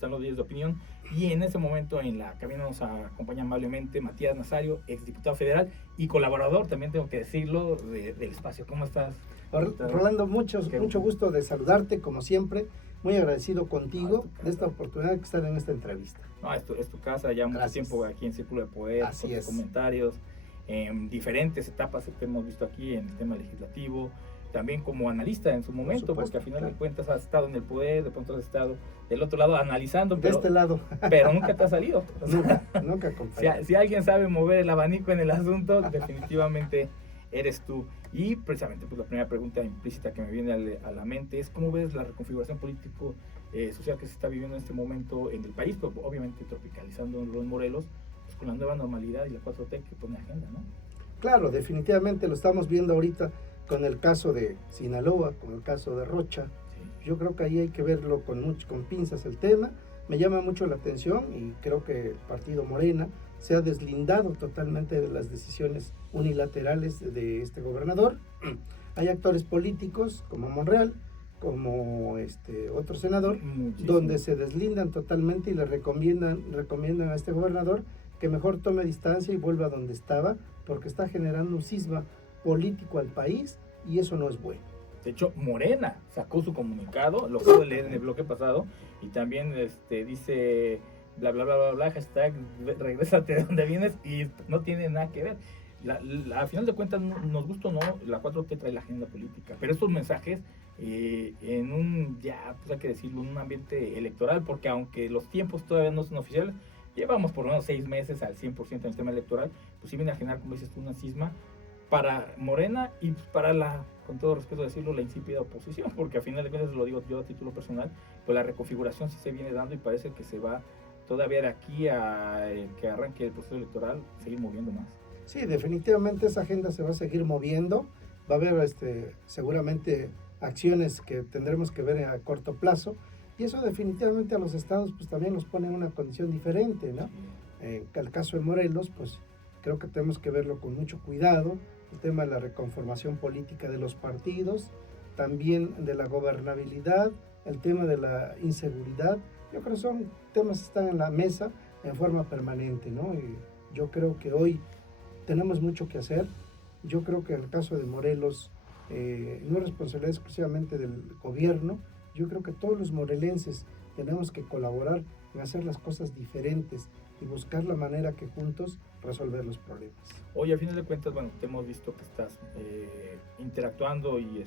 están los líderes de opinión. Y en ese momento en la cabina nos acompaña amablemente Matías Nazario, exdiputado federal y colaborador, también tengo que decirlo, del espacio. ¿Cómo estás? Rolando, mucho gusto de saludarte, como siempre. Muy agradecido contigo de esta oportunidad de estar en esta entrevista. No, es tu casa, ya mucho tiempo aquí en Círculo de Poder, Así con tus comentarios, en diferentes etapas que hemos visto aquí en el tema legislativo, también como analista en su momento, porque al final de cuentas has estado en el poder, de pronto has estado del otro lado analizando, de este lado, pero nunca te ha salido. Nunca si alguien sabe mover el abanico en el asunto, definitivamente eres tú. Y precisamente pues la primera pregunta implícita que me viene a la mente es ¿cómo ves la reconfiguración político social que se está viviendo en este momento en el país? Pero obviamente tropicalizando en Morelos, pues con la nueva normalidad y la 4T que pone agenda, ¿no? Claro, definitivamente lo estamos viendo ahorita con el caso de Sinaloa, con el caso de Rocha. Sí. Yo creo que ahí hay que verlo con pinzas el tema. Me llama mucho la atención y creo que el partido Morena se ha deslindado totalmente de las decisiones unilaterales de este gobernador. Hay actores políticos como Monreal, como otro senador, donde se deslindan totalmente y le recomiendan a este gobernador que mejor tome distancia y vuelva a donde estaba, porque está generando un cisma político al país y eso no es bueno. De hecho, Morena sacó su comunicado, lo pude leer en el bloque pasado, y también dice bla bla bla bla bla, hashtag regrésate de donde vienes, y no tiene nada que ver. A final de cuentas, nos gusta o no, la 4T trae la agenda política, pero estos mensajes en un, ya pues hay que decirlo, un ambiente electoral, porque aunque los tiempos todavía no son oficiales, llevamos por lo menos 6 meses al 100% en el tema electoral, pues sí viene a generar, como dices tú, una cisma para Morena y para la, con todo respeto decirlo, la insípida oposición, porque a final de cuentas, lo digo yo a título personal, pues la reconfiguración sí se viene dando y parece que se va todavía de aquí a que arranque el proceso electoral, seguir moviendo más. Sí, definitivamente esa agenda se va a seguir moviendo, va a haber seguramente acciones que tendremos que ver a corto plazo, y eso definitivamente a los estados pues también nos pone en una condición diferente, ¿no? El caso de Morelos, pues creo que tenemos que verlo con mucho cuidado, el tema de la reconformación política de los partidos, también de la gobernabilidad, el tema de la inseguridad. Yo creo que son temas que están en la mesa en forma permanente, ¿no? Y yo creo que hoy tenemos mucho que hacer. Yo creo que el caso de Morelos no es responsabilidad exclusivamente del gobierno. Yo creo que todos los morelenses tenemos que colaborar en hacer las cosas diferentes y buscar la manera que juntos resolver los problemas. Oye, a final de cuentas, bueno, te hemos visto que estás interactuando y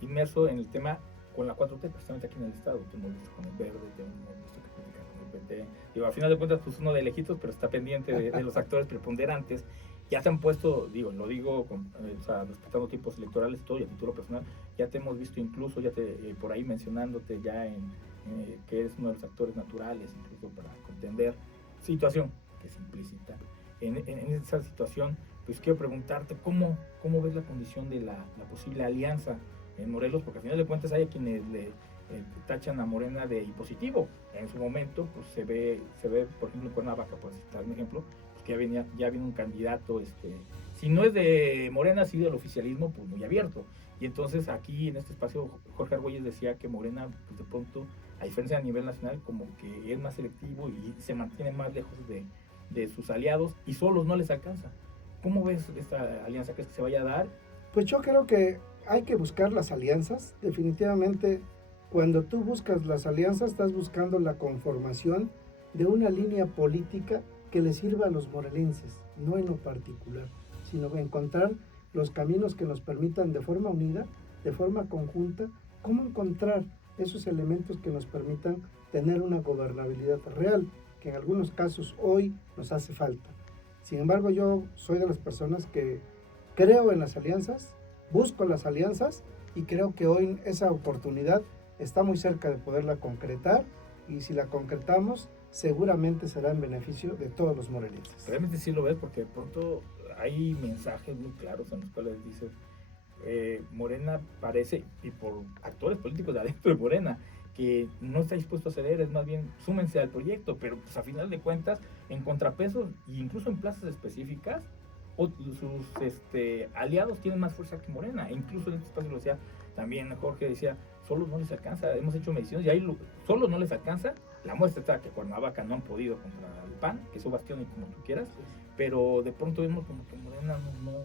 inmerso en el tema con la 4T, precisamente aquí en el estado. Te hemos visto con el Verde, te hemos visto que platicas con el PT. Digo, a final de cuentas, pues uno de lejitos, pero está pendiente de los actores preponderantes. Ya te han puesto, lo digo respetando tiempos electorales, todo y a título personal, ya te hemos visto incluso, por ahí mencionándote ya que eres uno de los actores naturales, incluso para contender situación que es implícita. En esa situación, pues quiero preguntarte cómo ves la condición de la posible alianza en Morelos, porque al final de cuentas hay a quienes le tachan a Morena de impositivo. En su momento, pues se ve por ejemplo, en Cuernavaca, por citar un ejemplo, pues que ya viene un candidato, si no es de Morena, sí del oficialismo, pues muy abierto. Y entonces aquí en este espacio Jorge Argüelles decía que Morena, pues de pronto, a diferencia a nivel nacional, como que es más selectivo y se mantiene más lejos de sus aliados y solos no les alcanza. ¿Cómo ves esta alianza? ¿Crees que se vaya a dar? Pues yo creo que hay que buscar las alianzas. Definitivamente, cuando tú buscas las alianzas, estás buscando la conformación de una línea política que le sirva a los morelenses, no en lo particular, sino encontrar los caminos que nos permitan de forma unida, de forma conjunta, cómo encontrar esos elementos que nos permitan tener una gobernabilidad real, que en algunos casos hoy nos hace falta. Sin embargo, yo soy de las personas que creo en las alianzas, busco las alianzas y creo que hoy esa oportunidad está muy cerca de poderla concretar, y si la concretamos seguramente será en beneficio de todos los morelenses. Realmente sí lo ves, porque de pronto hay mensajes muy claros en los cuales dice Morena parece, y por actores políticos de adentro de Morena, que no está dispuesto a ceder, es más bien súmense al proyecto, pero pues a final de cuentas en contrapesos e incluso en plazas específicas sus aliados tienen más fuerza que Morena. E incluso en este espacio lo decía también Jorge, decía, solos no les alcanza. Hemos hecho mediciones y ahí solos no les alcanza. La muestra está que Cuernavaca no han podido contra el PAN, que es su bastión y como tú quieras, pero de pronto vemos como que Morena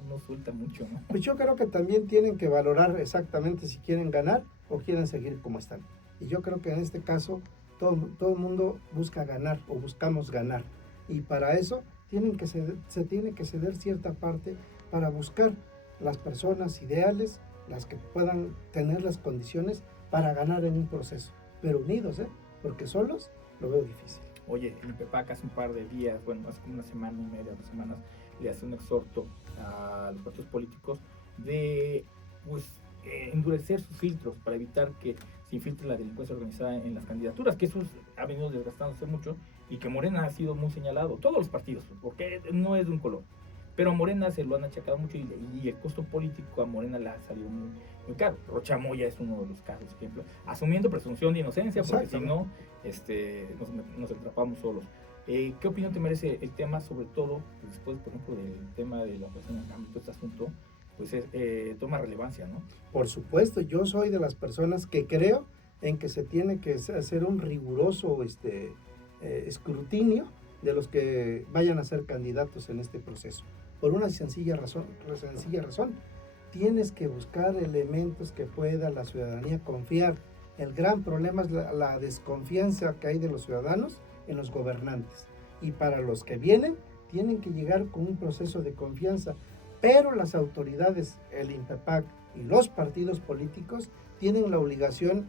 no suelta mucho, ¿no? Pues yo creo que también tienen que valorar exactamente si quieren ganar o quieren seguir como están. Y yo creo que en este caso todo el mundo busca ganar o buscamos ganar. Y para eso se tiene que ceder cierta parte para buscar las personas ideales, las que puedan tener las condiciones para ganar en un proceso. Pero unidos, porque solos lo veo difícil. Oye, el INPEPAC hace un par de días, bueno, hace como una semana y media, 2 semanas, le hace un exhorto a los partidos políticos de pues, endurecer sus filtros para evitar que se infiltre la delincuencia organizada en las candidaturas, que eso ha venido desgastándose mucho y que Morena ha sido muy señalado, todos los partidos, porque no es de un color. Pero a Morena se lo han achacado mucho y el costo político a Morena le ha salido muy caro. Rocha Moya es uno de los casos, por ejemplo, asumiendo presunción de inocencia, porque si no, nos atrapamos solos. ¿Qué opinión te merece el tema, sobre todo después, por ejemplo, del tema de la operación en cambio, este asunto, pues toma relevancia, ¿no? Por supuesto, yo soy de las personas que creo en que se tiene que hacer un riguroso escrutinio de los que vayan a ser candidatos en este proceso. Por una sencilla razón, tienes que buscar elementos que pueda la ciudadanía confiar. El gran problema es la desconfianza que hay de los ciudadanos en los gobernantes. Y para los que vienen, tienen que llegar con un proceso de confianza. Pero las autoridades, el INPEPAC y los partidos políticos tienen la obligación,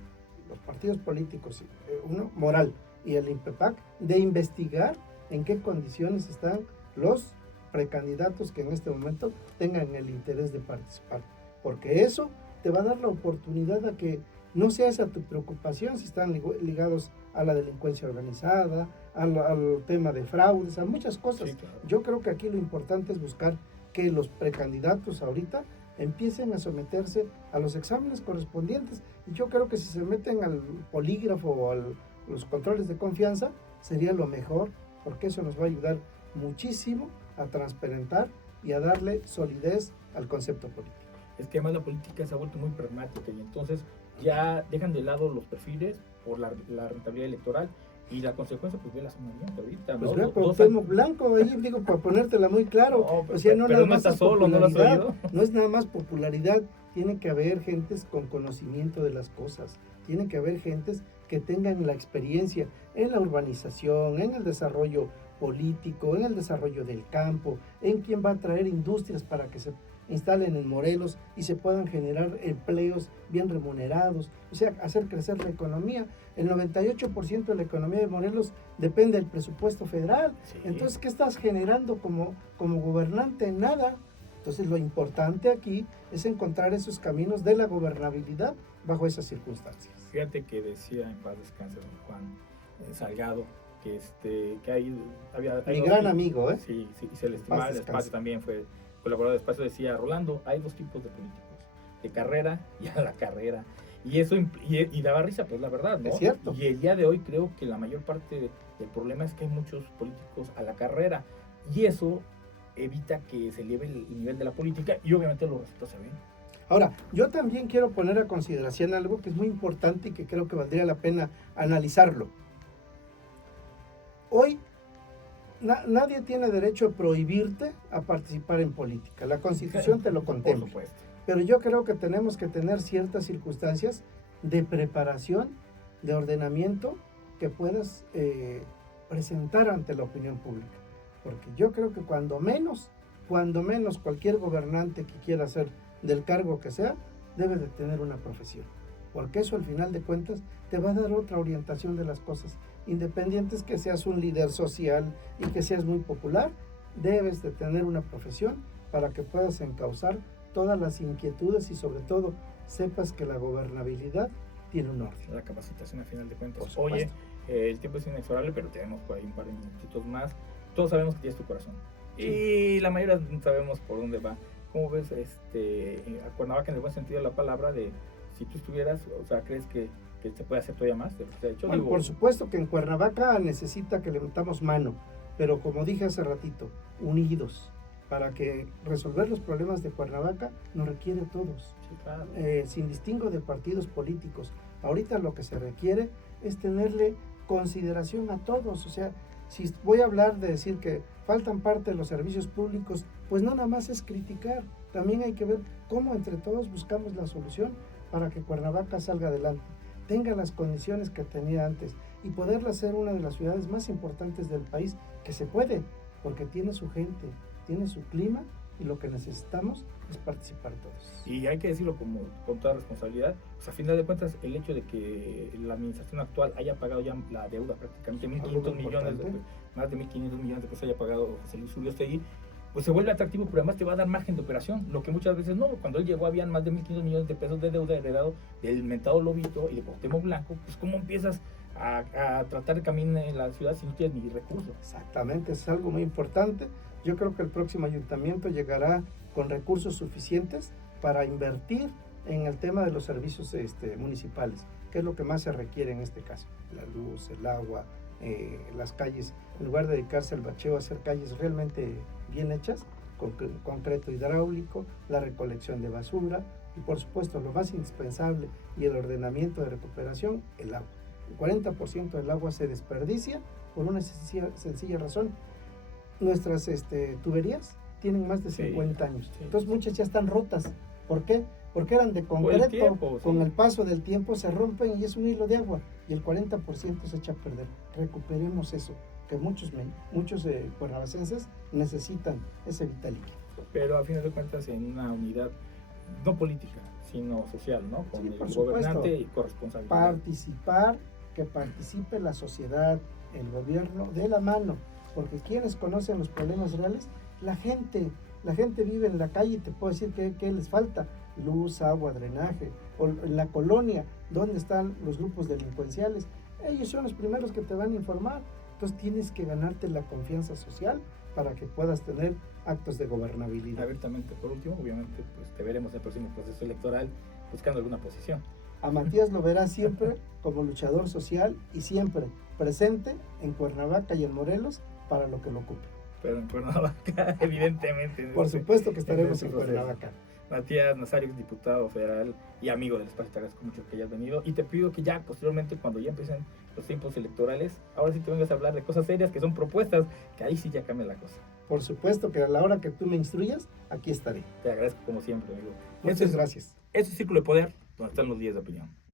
los partidos políticos, uno moral y el INPEPAC, de investigar en qué condiciones están los precandidatos que en este momento tengan el interés de participar. Porque eso te va a dar la oportunidad a que no sea esa tu preocupación si están ligados a la delincuencia organizada, al tema de fraudes, a muchas cosas. Sí, claro. Yo creo que aquí lo importante es buscar que los precandidatos ahorita empiecen a someterse a los exámenes correspondientes. Y yo creo que si se meten al polígrafo o a los controles de confianza, sería lo mejor, porque eso nos va a ayudar muchísimo a transparentar y a darle solidez al concepto político. Es que además la política se ha vuelto muy pragmática y entonces ya dejan de lado los perfiles por la rentabilidad electoral y la consecuencia pues ve la zona ahorita. Pues vea, Cuauhtémoc Blanco, ahí digo, para ponértela muy claro, no, o sea, no nada más está solo, no lo has oído. No es nada más popularidad, tiene que haber gentes con conocimiento de las cosas, tiene que haber gentes que tengan la experiencia en la urbanización, en el desarrollo político, en el desarrollo del campo, en quién va a traer industrias para que se instalen en Morelos y se puedan generar empleos bien remunerados, o sea, hacer crecer la economía. El 98% de la economía de Morelos depende del presupuesto federal. Sí. Entonces, ¿qué estás generando como gobernante? Nada. Entonces, lo importante aquí es encontrar esos caminos de la gobernabilidad bajo esas circunstancias. Fíjate que decía en paz descanse don Juan Salgado, que había mi gran amigo, ¿eh? Sí, y se le estimaba el espacio, también fue colaborador de espacio, decía, Rolando, hay 2 tipos de políticos, de carrera y a la carrera. Y eso y daba risa, pues la verdad, ¿no? Es cierto. Y el día de hoy creo que la mayor parte del problema es que hay muchos políticos a la carrera y eso evita que se eleve el nivel de la política y obviamente los resultados se ven. Ahora, yo también quiero poner a consideración algo que es muy importante y que creo que valdría la pena analizarlo. Hoy nadie tiene derecho a prohibirte a participar en política. La Constitución te lo contempla. Por supuesto. Pero yo creo que tenemos que tener ciertas circunstancias de preparación, de ordenamiento que puedas presentar ante la opinión pública. Porque yo creo que cuando menos cualquier gobernante que quiera ser del cargo que sea, debe de tener una profesión. Porque eso al final de cuentas te va a dar otra orientación de las cosas. Independientes que seas un líder social y que seas muy popular, debes de tener una profesión para que puedas encauzar todas las inquietudes y sobre todo sepas que la gobernabilidad tiene un orden. La capacitación al final de cuentas. Oye, el tiempo es inexorable, pero tenemos por ahí un par de minutitos más. Todos sabemos que tienes tu corazón. Sí. Y la mayoría sabemos por dónde va. ¿Cómo ves a Cuernavaca en el buen sentido de la palabra de si tú estuvieras, o sea, crees que se puede hacer todavía más de lo que se ha hecho? Bueno, por supuesto que en Cuernavaca necesita que levantamos mano, pero como dije hace ratito, unidos, para que resolver los problemas de Cuernavaca nos requiere a todos, sí, claro. Sin distingo de partidos políticos. Ahorita lo que se requiere es tenerle consideración a todos. O sea, si voy a hablar de decir que faltan parte de los servicios públicos, pues no nada más es criticar, también hay que ver cómo entre todos buscamos la solución para que Cuernavaca salga adelante, tenga las condiciones que tenía antes y poderla ser una de las ciudades más importantes del país, que se puede, porque tiene su gente, tiene su clima, y lo que necesitamos es participar todos. Y hay que decirlo con toda responsabilidad, pues a final de cuentas el hecho de que la administración actual haya pagado ya la deuda prácticamente 1.500 millones, más de 1.500 millones de pesos haya pagado José Luis Uriosteguy, pues se vuelve atractivo, pero además te va a dar margen de operación, lo que muchas veces no. Cuando él llegó habían más de 1.500 millones de pesos de deuda heredado del mentado Lobito y de Cuauhtémoc Blanco. Pues cómo empiezas a tratar de caminar en la ciudad si no tienes ni recursos. Exactamente, es algo muy importante. Yo creo que el próximo ayuntamiento llegará con recursos suficientes para invertir en el tema de los servicios municipales, que es lo que más se requiere en este caso: la luz, el agua, las calles. En lugar de dedicarse al bacheo, a hacer calles realmente bien hechas, con concreto hidráulico, la recolección de basura y, por supuesto, lo más indispensable y el ordenamiento de recuperación: el agua. El 40% del agua se desperdicia por una sencilla razón: nuestras Sí, tuberías tienen más de 50 años. sí. Entonces muchas ya están rotas. ¿Por qué? Porque eran de concreto, tiempo, con sí. el paso del tiempo se rompen y es un hilo de agua y el 40% se echa a perder. Recuperemos eso, que muchos cuernavacenses necesitan ese vital líquido. Pero a final de cuentas en una unidad no política, sino social, ¿no? Con Sí, el por supuesto. gobernante y corresponsabilidad. Participar, que participe la sociedad, el gobierno, de la mano, porque quienes conocen los problemas reales, la gente vive en la calle y te puedo decir que les falta: luz, agua, drenaje, o en la colonia, donde están los grupos delincuenciales. Ellos son los primeros que te van a informar. Entonces tienes que ganarte la confianza social para que puedas tener actos de gobernabilidad. Abiertamente, por último, obviamente, pues te veremos en el próximo proceso electoral buscando alguna posición. A Matías lo verás siempre como luchador social y siempre presente en Cuernavaca y en Morelos para lo que lo ocupe. Pero en Cuernavaca, evidentemente. Por supuesto que estaremos este en proceso. Cuernavaca. Matías Nazario, diputado federal y amigo del espacio, te agradezco mucho que hayas venido y te pido que ya posteriormente, cuando ya empiecen los tiempos electorales, ahora sí te vengas a hablar de cosas serias, que son propuestas, que ahí sí ya cambia la cosa. Por supuesto que a la hora que tú me instruyas, aquí estaré. Te agradezco como siempre, amigo. Muchas gracias. Este es Círculo de Poder, donde están los 10 de opinión.